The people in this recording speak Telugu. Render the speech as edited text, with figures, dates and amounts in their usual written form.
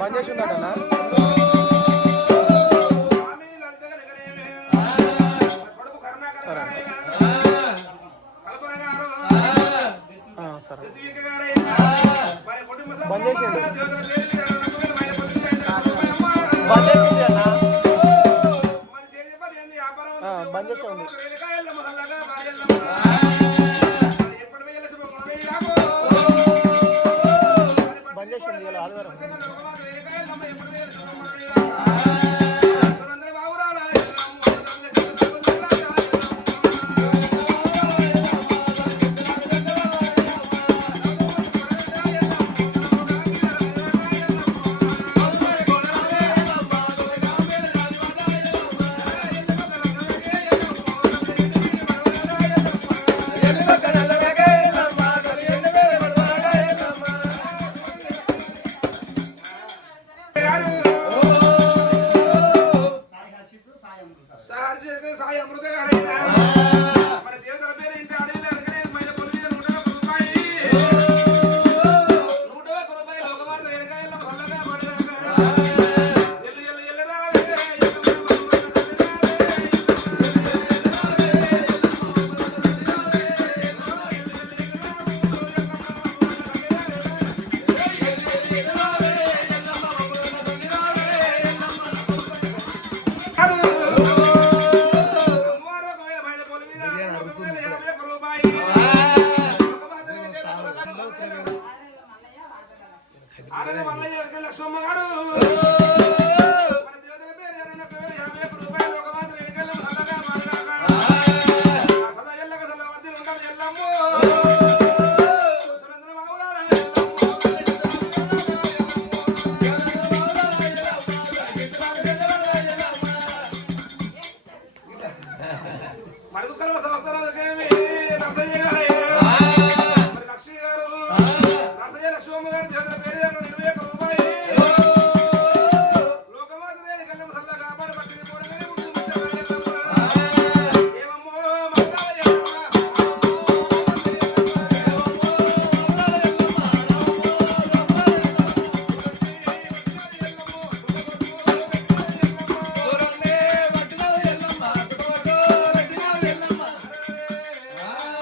బంద్ చేసి ఉందటనా? సరే సరే బంద్ చేసిండు. బంద్ చేసింది అన్న, బంద్ చేసి ఉంది. బంద్ చేసింది ఇలా ఆదివారం. సాయి అమృత గారైనా మన దేవతల పేరు ఇంటి అడవిలో ఎరగలేదు మైల పొలి మీద 101 రూపాయి లోకమాత వెనకాయల్లో చల్లగా పడగా ఎల్లు ఎల్లు ఎల్లరా ఆననే మల్లయ్య లక్ష్మమ్మ గారు మన దేవతల పేరు 51 రూపాయలు లోకమాత వెనకాయల్లో చల్లగా పడగా సదా ఎల్లక సల్లవర్తి ఉండాలి ఎల్లమ్మో సురేంద్ర బాబురాల మరుగుకల సంవత్సరాలకేమి నరసయ్య గారు